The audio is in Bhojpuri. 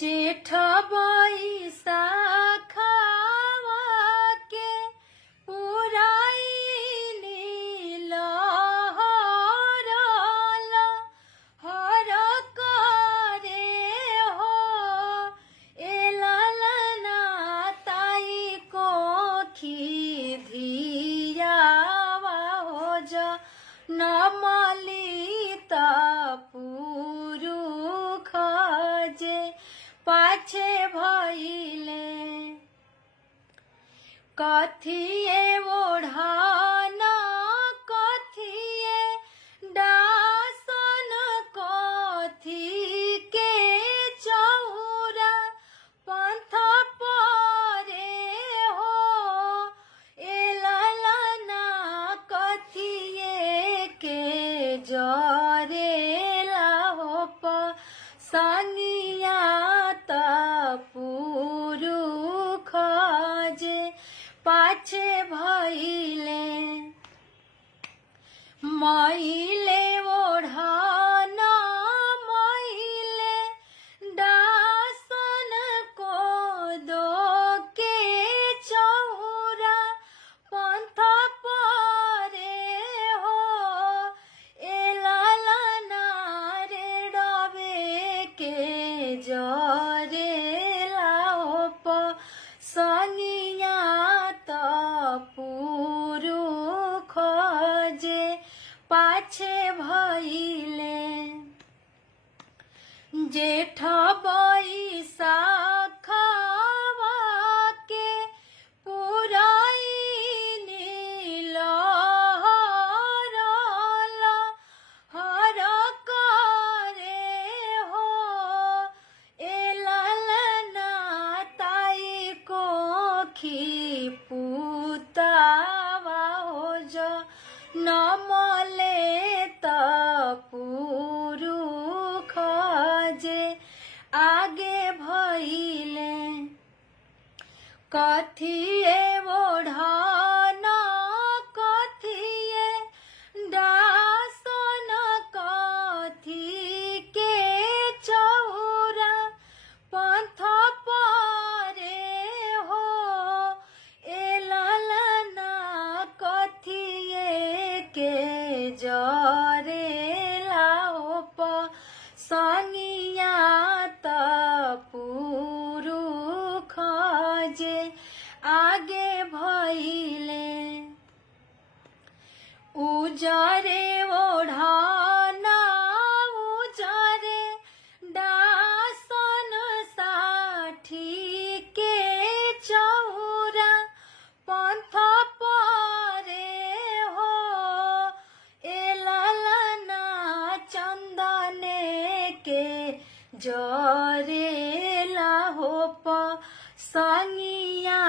जेठ बैसाखवा के पुराइली लहरल हर करे हो एललना ताई कोखी धियावा हो जा नमलित पुरुष जे पाछे भइले कथिए ओढ़ाना कथिए डासन कथी के चौरा पंथ परे हो एललना कथिए के जरेला हो संगिया पुरुष जे पाछे भइले महिले ओढ़ाना महिले डासन को दो के चौरा पंथ परे हो एललना रे डबे के जरेला हो संगिया पुरुष जे पाछे भइले जेठ बैसाखवा के पुराइली लहरल हर करे हो एललना ताई कोखी पुतावा हो जा नमले पुरुष जे आगे भइले कथिए ओढ़ाना कथिए डासन कथी के चौरा पंथ परे हो एललना कथिए के जरेला हो संगिया पुरुष जे आगे भइले उजरे ओढ़ाना उजरे डासन साठी के चौरा पंथ परे हो एललना चंदने के जरेला हो संगिया